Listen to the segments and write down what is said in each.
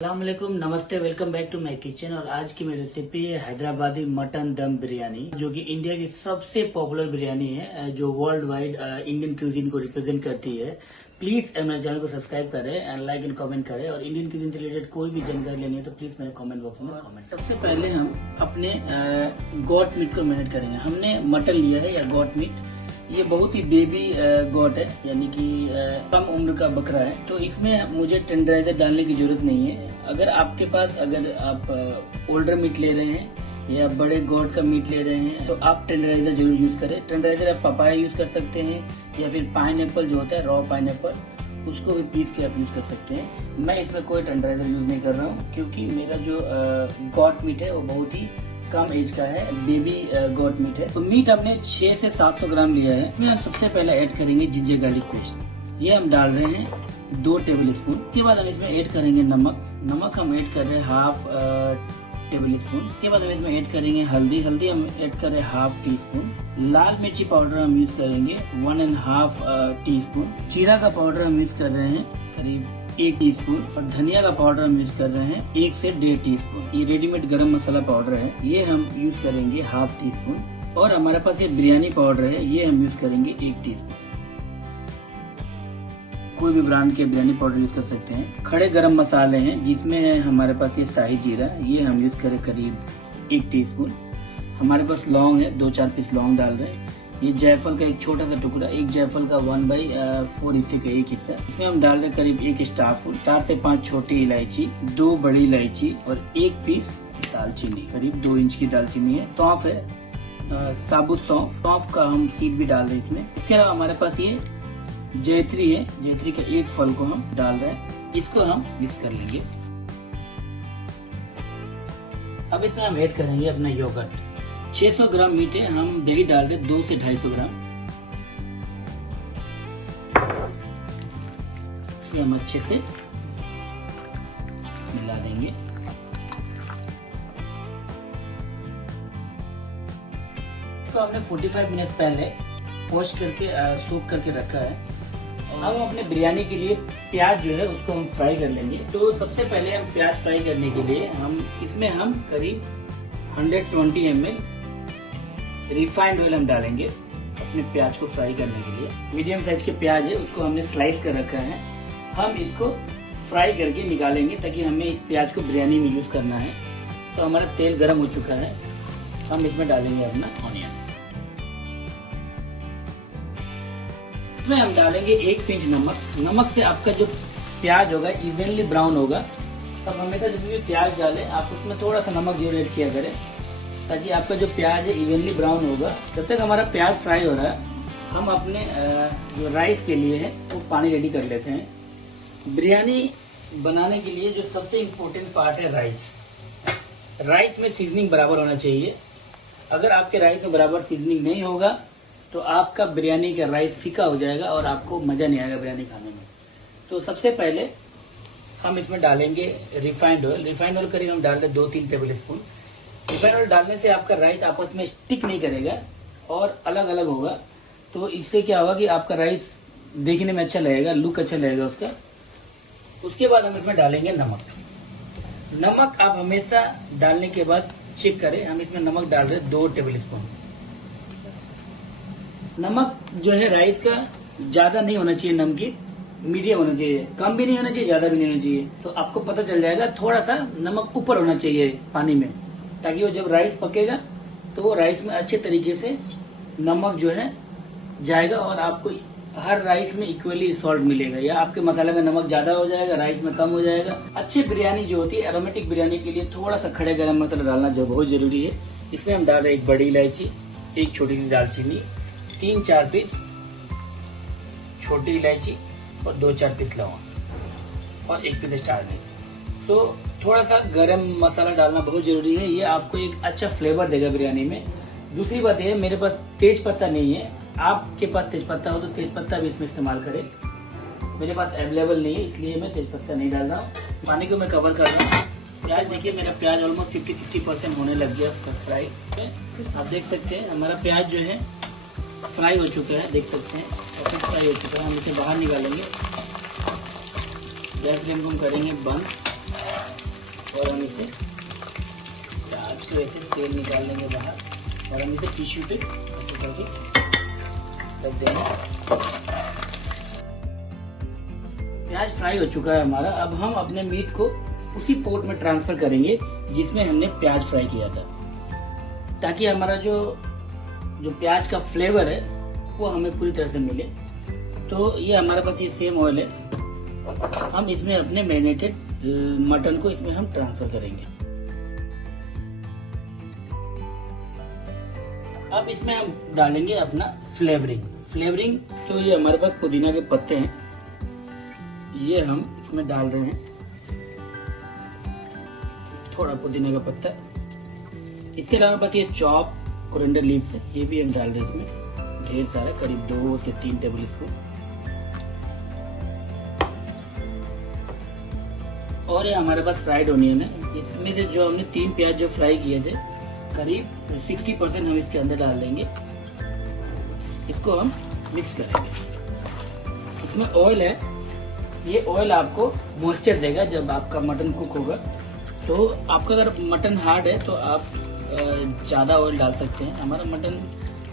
अस्सलामुअलैकुम, नमस्ते, welcome back to my kitchen. और आज की मेरी रेसिपी है हैदराबादी मटन दम बिरयानी, जो कि इंडिया की सबसे पॉपुलर बिरयानी है, जो वर्ल्ड वाइड इंडियन क्यूजीन को रिप्रेजेंट करती है। प्लीज मेरे चैनल को सब्सक्राइब करें एंड लाइक एंड कमेंट करें। और इंडियन क्यूजीन से रिलेटेड कोई भी जानकारी लेनी है तो प्लीज मेरे कमेंट बॉक्स में कमेंट। सबसे पहले हम अपने गोट मीट को मैरिनेट करेंगे। हमने मटन लिया है या गोट मीट। ये बहुत ही बेबी गोट है, यानी कि कम उम्र का बकरा है, तो इसमें मुझे टेंडराइजर डालने की जरूरत नहीं है। अगर आपके पास अगर आप ओल्डर मीट ले रहे हैं या बड़े गोट का मीट ले रहे हैं तो आप टेंडराइजर जरूर यूज करें। टेंडराइजर आप पपाया यूज कर सकते हैं या फिर पाइनएप्पल जो होता है रॉ पाइनएप्पल, उसको भी पीस के आप यूज कर सकते हैं। मैं इसमें कोई टेंडराइजर यूज नहीं कर रहा हूँ, क्योंकि मेरा जो गोट मीट है वो बहुत ही कम एज का है, बेबी गोट मीट है। तो मीट हमने 600 से 700 ग्राम लिया है। इसमें हम सबसे पहले ऐड करेंगे जिंजर गार्लिक पेस्ट। ये हम डाल रहे हैं 2 टेबल स्पून। के बाद हम इसमें ऐड करेंगे नमक हम ऐड कर रहे हैं हाफ टेबल स्पून। के बाद हम इसमें ऐड करेंगे हल्दी हम ऐड कर रहे हैं हाफ टी स्पून। लाल मिर्ची पाउडर हम यूज करेंगे 1.5 टी स्पून। जीरा का पाउडर हम यूज कर रहे हैं करीब 1 टीस्पून। और धनिया का पाउडर हम यूज कर रहे हैं 1 से 1.5 टीस्पून। ये रेडीमेड गरम मसाला पाउडर है, ये हम यूज करेंगे हाफ टी स्पून। और हमारे पास ये बिरयानी पाउडर है, ये हम यूज करेंगे 1 टीस्पून। कोई भी ब्रांड के बिरयानी पाउडर यूज कर सकते हैं। खड़े गरम मसाले हैं, जिसमें है हमारे पास ये शाही जीरा, ये हम यूज करें करीब 1 टीस्पून। हमारे पास लौंग है, 2-4 पीस लौंग डाल रहे हैं। ये जायफल का एक छोटा सा टुकड़ा, एक जायफल का 1/4 हिस्से का एक हिस्सा। इसमें हम डाल रहे करीब 1 स्टारफुल, 4 से 5 छोटी इलायची, 2 बड़ी इलायची और 1 पीस दालचीनी, करीब 2 इंच की दालचीनी है। सौंफ है, साबुत सौंफ का हम सीड भी डाल रहे हैं इसमें। इसके अलावा हमारे पास ये जैतरी है, जैतरी का एक फल को हम डाल रहे हैं। इसको हम मिक्स कर लेंगे। अब इसमें हम ऐड करेंगे अपना योगर्ट। 600 ग्राम मीट है, हम दही डाल रहे 2 से 250 ग्राम। इसे हम अच्छे से मिला देंगे। इसको हमने 45 मिनट पहले वॉश करके सोक करके रखा है। अब हम अपने बिरयानी के लिए प्याज जो है उसको हम फ्राई कर लेंगे। तो सबसे पहले हम प्याज फ्राई करने के लिए इसमें हम करीब 120 ml रिफाइंड ऑयल हम डालेंगे अपने प्याज को फ्राई करने के लिए। मीडियम साइज के प्याज है, उसको हमने स्लाइस कर रखा है। हम इसको फ्राई करके निकालेंगे, ताकि हमें इस प्याज को बिरयानी में यूज करना है। तो हमारा तेल गर्म हो चुका है, हम इसमें डालेंगे अपना ऑनियन। इसमें हम डालेंगे 1 पिंच नमक से आपका जो प्याज होगा इवनली ब्राउन होगा। तब हमेशा जब भी प्याज डालें आप उसमें थोड़ा सा नमक जरूर ऐड किया करें, ताकि आपका जो प्याज है इवनली ब्राउन होगा। जब तक हमारा प्याज फ्राई हो रहा है, हम अपने जो राइस के लिए है वो पानी रेडी कर लेते हैं। बिरयानी बनाने के लिए जो सबसे इम्पोर्टेंट पार्ट है राइस में सीजनिंग बराबर होना चाहिए। अगर आपके राइस में बराबर सीजनिंग नहीं होगा तो आपका बिरयानी का राइस फीका हो जाएगा और आपको मजा नहीं आएगा बिरयानी खाने में। तो सबसे पहले हम इसमें डालेंगे रिफाइंड ऑयल करीब हम डाल रहे 2-3 टेबल स्पून। रिफाइंड ऑयल डालने से आपका राइस आपस में स्टिक नहीं करेगा और अलग अलग होगा। तो इससे क्या होगा कि आपका राइस देखने में अच्छा लगेगा, लुक अच्छा लगेगा उसका। उसके बाद हम इसमें डालेंगे नमक आप हमेशा डालने के बाद चेक करें। हम इसमें नमक डाल रहे 2 टेबल स्पून। नमक जो है राइस का ज्यादा नहीं होना चाहिए, नमकीन मीडियम होना चाहिए, कम भी नहीं होना चाहिए, ज्यादा भी नहीं होना चाहिए। तो आपको पता चल जाएगा, थोड़ा सा नमक ऊपर होना चाहिए पानी में, ताकि वो जब राइस पकेगा तो वो राइस में अच्छे तरीके से नमक जो है जाएगा और आपको हर राइस में इक्वली सॉल्ट मिलेगा। या आपके मसाले में नमक ज्यादा हो जाएगा, राइस में कम हो जाएगा। अच्छी बिरयानी जो होती है, एरोमेटिक बिरयानी के लिए थोड़ा सा खड़े गरम मसाला डालना जो बहुत जरूरी है। इसमें हम डाल रहे 1 बड़ी इलायची, 1 छोटी सी दालचीनी, 3-4 पीस छोटी इलायची और 2-4 पीस लौंग और 1 पीस स्टार अनीस। तो थोड़ा सा गरम मसाला डालना बहुत जरूरी है, ये आपको एक अच्छा फ्लेवर देगा बिरयानी में। दूसरी बात है, मेरे पास तेज पत्ता नहीं है, आपके पास तेज पत्ता हो तो तेज पत्ता भी इसमें इस्तेमाल करें। मेरे पास अवेलेबल नहीं है, इसलिए मैं तेज पत्ता नहीं डाल रहा हूँ। पानी को मैं कवर कर रहा हूँ। प्याज देखिए, मेरा प्याज ऑलमोस्ट 50-60% होने लग गया फ्राई। आप देख सकते हैं हमारा प्याज जो है फ्राई हो चुका है, देख सकते हैं फ्राई हो चुका है। हम इसे बाहर निकालेंगे। गैस फ्लेम को हम करेंगे बंद। से प्याज को ऐसे तेल निकाल लेंगे बाहर और हम इसे टिश्यू पे करके रख देंगे। प्याज फ्राई हो चुका है हमारा। अब हम अपने मीट को उसी पोट में ट्रांसफर करेंगे जिसमें हमने प्याज फ्राई किया था, ताकि हमारा जो प्याज का फ्लेवर है वो हमें पूरी तरह से मिले। तो ये हमारे पास ये सेम ऑयल है, हम इसमें अपने मैरिनेटेड मटन को इसमें हम ट्रांसफर करेंगे। अब इसमें हम डालेंगे अपना फ्लेवरिंग। तो ये हमारे पास पुदीना के पत्ते हैं, ये हम इसमें डाल रहे हैं, थोड़ा पुदीना का पत्ता। इसके अलावा हमारे पास ये चॉप कोरिएंडर लीव्स है, ये भी हम डाल रहे हैं इसमें ढेर सारा, करीब 2 से 3 टेबल स्पून। और ये हमारे पास फ्राइड ऑनियन है, इसमें से जो हमने 3 प्याज जो फ्राई किए थे करीब 60% हम इसके अंदर डाल देंगे। इसको हम मिक्स करेंगे। इसमें ऑयल है, ये ऑयल आपको मॉइस्चर देगा जब आपका मटन कुक होगा। तो आपका अगर मटन हार्ड है तो आप ज़्यादा ऑयल डाल सकते हैं। हमारा मटन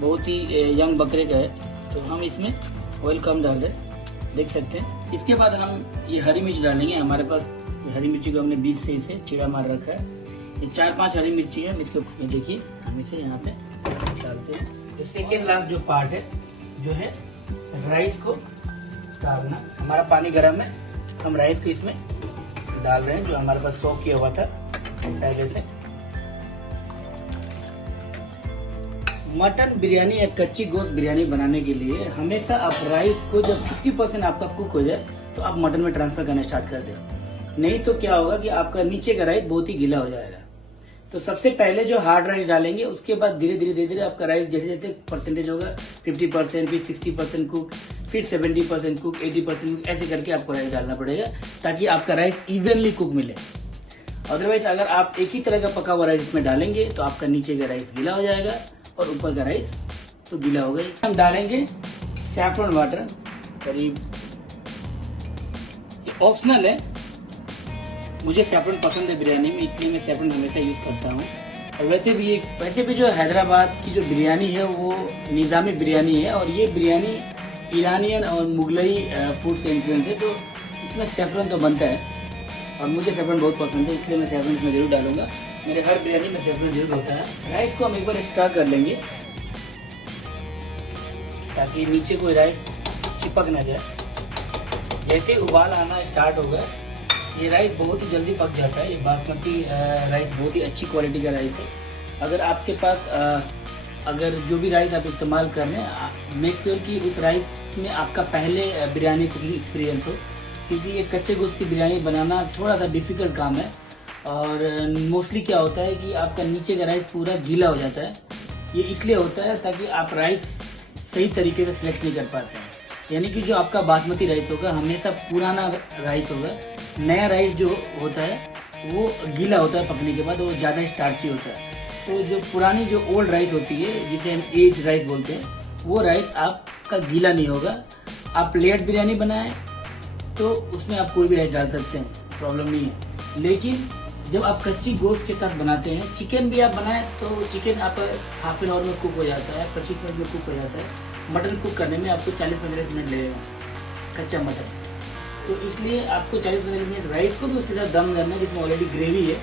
बहुत ही यंग बकरे का है तो हम इसमें ऑयल कम डाल रहे हैं, देख सकते हैं। इसके बाद हम ये हरी मिर्च डालेंगे। हमारे पास हरी मिर्ची को हमने 20 से इसे चिड़ा मार रखा है। ये 4-5 हरी मिर्ची है, इसको देखिए हम इसे यहाँ पे डालते हैं। सेकेंड लास्ट जो पार्ट है जो है राइस को डालना। हमारा पानी गर्म है, हम राइस को इसमें डाल रहे हैं जो हमारे पास सोक किया हुआ था पहले से। मटन बिरयानी या कच्ची गोश्त बिरयानी बनाने के लिए हमेशा आप राइस को जब 50% आपका कुक हो जाए तो आप मटन में ट्रांसफर करना स्टार्ट कर दें। नहीं तो क्या होगा कि आपका नीचे का राइस बहुत ही गीला हो जाएगा। तो सबसे पहले जो हार्ड राइस डालेंगे, उसके बाद धीरे धीरे आपका राइस जैसे जैसे परसेंटेज होगा 50%, फिर 60% कुक, फिर 70% कुक, 80% कुक, ऐसे करके आपको राइस डालना पड़ेगा ताकि आपका राइस इवनली कुक मिले। अदरवाइज अगर आप एक ही तरह का पका हुआ राइस इसमें डालेंगे तो आपका नीचे का राइस गीला हो जाएगा और ऊपर का राइस तो गीला होगा। हम डालेंगे सैफरन वाटर, करीब ऑप्शनल है, मुझे सैफरन पसंद है बिरयानी में, इसलिए मैं सैफरन हमेशा यूज करता हूँ। और वैसे भी जो हैदराबाद की जो बिरयानी है वो निज़ामी बिरयानी है और ये बिरयानी ईरानियन और मुगलई फूड से इन्फ्लुएंस है, तो इसमें सैफरन तो बनता है और मुझे सैफरन बहुत पसंद है, इसलिए मैं सैफरन इसमें जरूर डालूंगा। मेरे हर बिरयानी में सैफरन जरूर होता है। राइस को हम एक बार स्टर कर लेंगे ताकि नीचे कोई राइस चिपक ना जाए। जैसे उबाल आना स्टार्ट होगा, ये राइस बहुत ही जल्दी पक जाता है। ये बासमती राइस बहुत ही अच्छी क्वालिटी का राइस है। अगर आपके पास अगर जो भी राइस आप इस्तेमाल कर रहे हैं, मेक श्योर कि उस राइस में आपका पहले बिरयानी कुकिंग एक्सपीरियंस हो, क्योंकि ये कच्चे गोश्त की बिरयानी बनाना थोड़ा सा डिफ़िकल्ट काम है। और मोस्टली क्या होता है कि आपका नीचे का राइस पूरा गीला हो जाता है। ये इसलिए होता है ताकि आप राइस सही तरीके से सिलेक्ट नहीं कर पाते हैं। यानी कि जो आपका बासमती राइस होगा हमेशा पुराना राइस होगा, नया राइस जो होता है वो गीला होता है पकने के बाद, वो ज़्यादा स्टार्ची होता है। तो जो पुरानी जो ओल्ड राइस होती है जिसे हम एज राइस बोलते हैं, वो राइस आपका गीला नहीं होगा। आप लेट बिरयानी बनाएं तो उसमें आप कोई भी राइस डाल सकते हैं, प्रॉब्लम नहीं है। लेकिन जब आप कच्ची गोश्त के साथ बनाते हैं, चिकन भी आप बनाएं तो चिकन आप हाफ एन आवर में कुक हो जाता है, 25 मिनट में कुक हो जाता है। मटन कुक करने में आपको 40-45 मिनट लगेगा कच्चा मटन। तो इसलिए आपको 40-45 मिनट राइस को भी उसके साथ दम करना है जिसमें ऑलरेडी ग्रेवी है,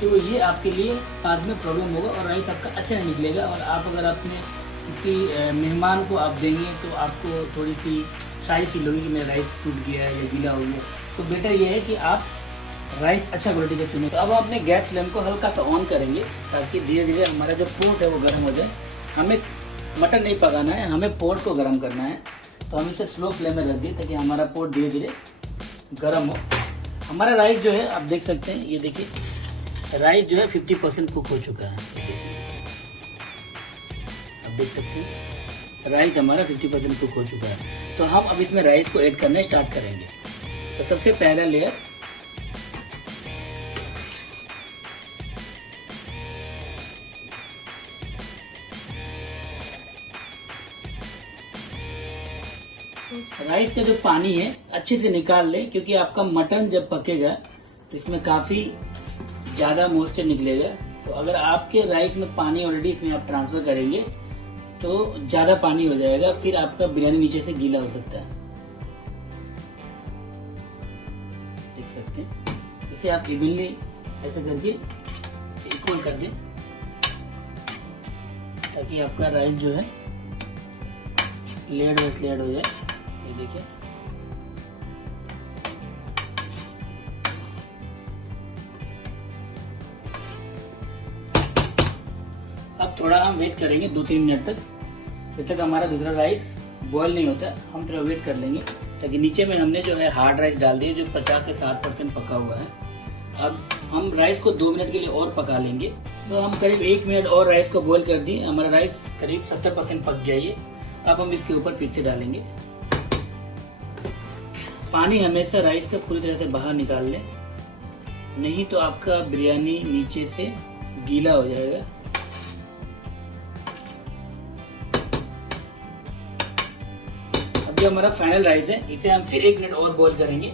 तो ये आपके लिए बाद में प्रॉब्लम होगा और राइस आपका अच्छा नहीं निकलेगा। और आप अगर अपने किसी मेहमान को आप देंगे तो आपको थोड़ी सी शाही फील होगी कि मेरा राइस टूट गया है या गीला हो गया। तो बेटर ये है कि आप राइस अच्छा क्वालिटी का चुनें। तो अब हम अपने गैस फ्लेम को हल्का सा ऑन करेंगे ताकि धीरे धीरे हमारा जो पोट है वो गर्म हो जाए। हमें मटन नहीं पकाना है, हमें पोट को गर्म करना है। तो हम इसे स्लो फ्लेम में रख दिए ताकि हमारा पोट धीरे धीरे गर्म हो। हमारा राइस जो है आप देख सकते हैं, ये देखिए राइस जो है 50% कुक हो चुका है। आप देख सकते हैं राइस हमारा 50% कुक हो चुका है। तो हम अब इसमें राइस को ऐड करना स्टार्ट करेंगे। तो सबसे पहला लेयर राइस का जो पानी है अच्छे से निकाल लें, क्योंकि आपका मटन जब पकेगा तो इसमें काफी ज़्यादा मॉइस्चर निकलेगा। तो अगर आपके राइस में पानी ऑलरेडी इसमें आप ट्रांसफर करेंगे तो ज़्यादा पानी हो जाएगा, फिर आपका बिरयानी नीचे से गीला हो सकता है। देख सकते हैं, इसे आप इवनली ऐसे करके इक्वल कर दें ताकि आपका राइस जो है लेयर बाय लेयर हो जाए। ये देखिए, अब थोड़ा हम वेट करेंगे 2-3 मिनट तक, जब तक हमारा दूसरा राइस बॉयल नहीं होता। हम थोड़ा वेट कर लेंगे ताकि नीचे में हमने जो है हार्ड राइस डाल दिया जो 50 से 60% पका हुआ है। अब हम राइस को 2 मिनट के लिए और पका लेंगे। तो हम करीब 1 मिनट और राइस को बॉईल कर दिए। हमारा राइस करीब 70% पक गया ये। अब हम इसके ऊपर फिर से डालेंगे। पानी हमेशा राइस का पूरी तरह से बाहर निकाल लें, नहीं तो आपका बिरयानी नीचे से गीला हो जाएगा। अब जो हमारा फाइनल राइस है इसे हम फिर 1 मिनट और बॉईल करेंगे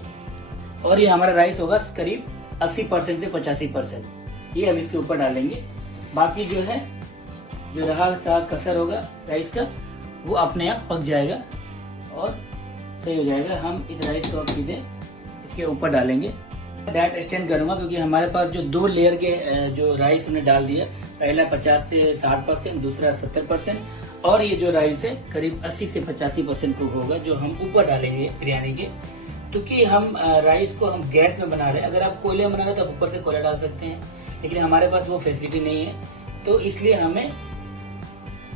और ये हमारा राइस होगा करीब 80% से 85%। ये हम इसके ऊपर डालेंगे। बाकी जो है जो रहा सा कसर होगा राइस का वो अपने आप पक जाएगा और सही हो जाएगा। हम इस राइस को अब सीधे इसके ऊपर डालेंगे। डायरेक्ट एक्सटेंड करूंगा क्योंकि हमारे पास जो 2 लेयर के जो राइस हमने डाल दिया, पहला 50 से 60%, दूसरा 70% और ये जो राइस है करीब 80 से 85% कुक होगा जो हम ऊपर डालेंगे बिरयानी के। क्योंकि हम राइस को हम गैस में बना रहे हैं। अगर आप कोयले में बना रहे हैं तो आप ऊपर से कोयला डाल सकते हैं, लेकिन हमारे पास वो फैसिलिटी नहीं है। तो इसलिए हमें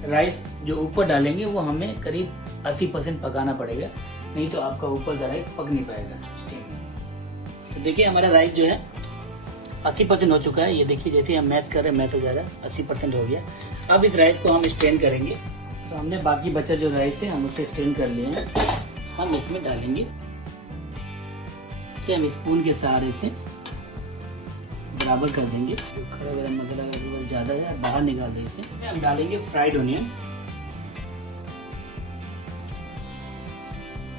राइस जो ऊपर डालेंगे वो हमें करीब 80% पकाना पड़ेगा, नहीं तो आपका ऊपर का राइस पक नहीं पाएगा स्टीम में। तो देखिए हमारा राइस जो है 80% हो चुका है। ये देखिए जैसे हम मैश कर रहे हैं मैश हो जा रहा है, 80% हो गया। अब इस राइस को हम स्ट्रेन करेंगे। तो हमने बाकी बचा जो राइस है हम उसे स्ट्रेन कर लिए हैं। हम इसमें डालेंगे, हम स्पून के सहारे से बराबर कर देंगे। तो खड़ा गरम मसाला का ज्यादा है बाहर निकाल दें इसे। इसमें हम डालेंगे फ्राइड ऑनियन,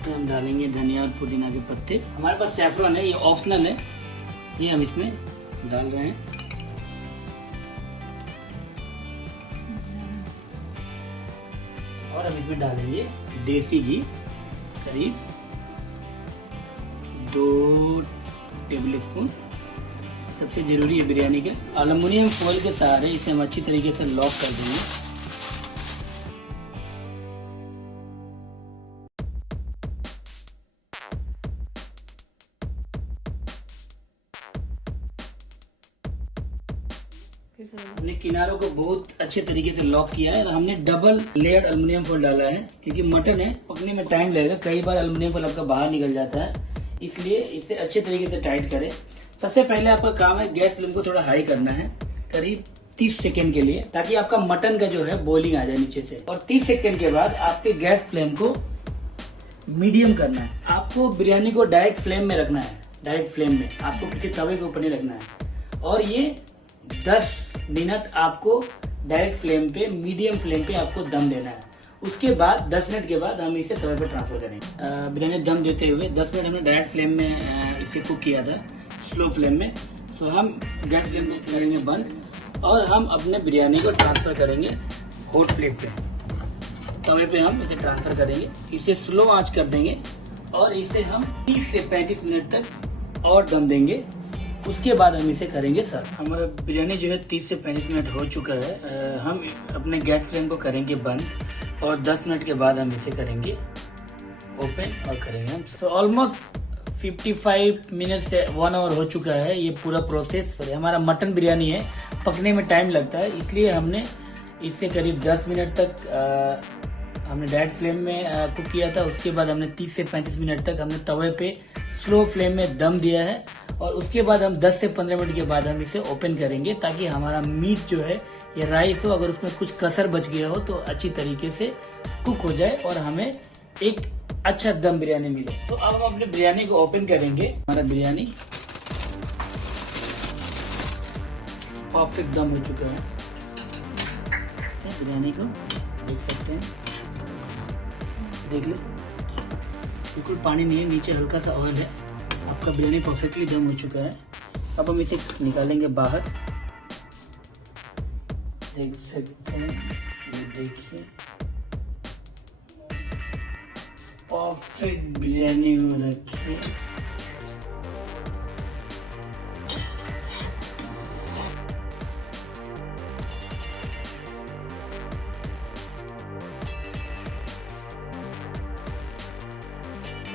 हम डालेंगे धनिया और पुदीना के पत्ते। हमारे पास सैफरन है, ये ऑप्शनल है, ये हम इसमें डाल रहे हैं। और हम इसमें डालेंगे देसी घी करीब 2 टेबल स्पून। सबसे जरूरी है बिरयानी का, एल्युमिनियम फॉइल के सहारे इसे हम अच्छी तरीके से लॉक कर देंगे। हमने किनारों को बहुत अच्छे तरीके से लॉक किया है और हमने डबल लेयर एल्युमिनियम फॉइल डाला है क्योंकि मटन है, पकने में टाइम लगेगा। कई बार एल्युमिनियम फॉइल आपका बाहर निकल जाता है, इसलिए इसे अच्छे तरीके से टाइट करें। सबसे पहले आपका काम है गैस फ्लेम को थोड़ा हाई करना है करीब 30 सेकेंड के लिए, ताकि आपका मटन का जो है बॉइलिंग आ जाए नीचे से। और 30 सेकेंड के बाद आपके गैस फ्लेम को मीडियम करना है। आपको बिरयानी को डायरेक्ट फ्लेम में रखना है, डायरेक्ट फ्लेम में, आपको किसी तवे के ऊपर नहीं रखना है। और ये 10 मिनट आपको डायरेक्ट फ्लेम पे, मीडियम फ्लेम पे आपको दम देना है। उसके बाद 10 मिनट के बाद हम इसे तवे पे ट्रांसफर करेंगे। बिरयानी दम देते हुए 10 मिनट हमने डायरेक्ट फ्लेम में इसे कुक किया था, स्लो फ्लेम में। तो हम गैस फ्लेम करेंगे बंद और हम अपने बिरयानी को ट्रांसफर करेंगे हॉट प्लेट पे, तवे पे हम इसे ट्रांसफर करेंगे। इसे स्लो आंच कर देंगे और इसे हम 30 से 35 मिनट तक और दम देंगे। उसके बाद हम इसे करेंगे सर्व। हमारा बिरयानी जो है 30 से 35 मिनट हो चुका है। हम अपने गैस फ्लेम को करेंगे बंद और 10 मिनट के बाद हम इसे करेंगे ओपन और करेंगे हम। तो ऑलमोस्ट 55 मिनट से 1 आवर हो चुका है ये पूरा प्रोसेस। हमारा मटन बिरयानी है, पकने में टाइम लगता है, इसलिए हमने इसे करीब 10 मिनट तक हमने डायरेक्ट फ्लेम में कुक किया था। उसके बाद हमने 30 से 35 मिनट तक हमने तवे पे स्लो फ्लेम में दम दिया है और उसके बाद हम 10 से 15 मिनट के बाद हम इसे ओपन करेंगे ताकि हमारा मीट जो है ये राइस हो, अगर उसमें कुछ कसर बच गया हो तो अच्छी तरीके से कुक हो जाए और हमें एक अच्छा दम बिरयानी मिले। तो अब हम अपने बिरयानी को ओपन करेंगे। हमारा बिरयानी परफेक्ट दम हो चुका है। बिरयानी को देख सकते हैं, देख लो बिल्कुल पानी नहीं है, नीचे हल्का सा ऑयल है। आपका बिरयानी परफेक्टली दम हो चुका है। अब हम इसे निकालेंगे बाहर। देख सकते हैं, ये देखिए परफेक्ट बिरयानी हो रखी है।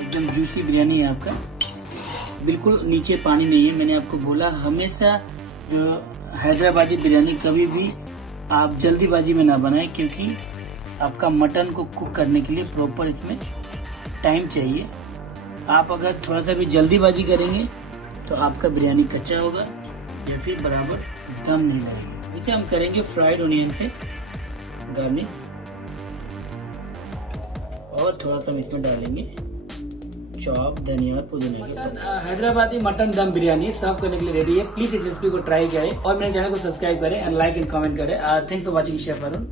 एकदम जूसी बिरयानी है आपका, बिल्कुल नीचे पानी नहीं है। मैंने आपको बोला हमेशा जो हैदराबादी बिरयानी कभी भी आप जल्दीबाजी में ना बनाएं, क्योंकि आपका मटन को कुक करने के लिए प्रॉपर इसमें टाइम चाहिए। आप अगर थोड़ा सा भी जल्दीबाजी करेंगे तो आपका बिरयानी कच्चा होगा या फिर बराबर दम नहीं लगेगा। इसे हम करेंगे फ्राइड ओनियन से गार्निश, और थोड़ा सा हम इसमें डालेंगे चॉप धनिया और पुदीना के पत्ते। हैदराबादी मटन दम बिरयानी सर्व करने के लिए रेडी है। प्लीज इस रेसिपी को ट्राई करें और मेरे चैनल को सब्सक्राइब करें एंड लाइक एंड कमेंट करें। Thanks for watching chef Arun.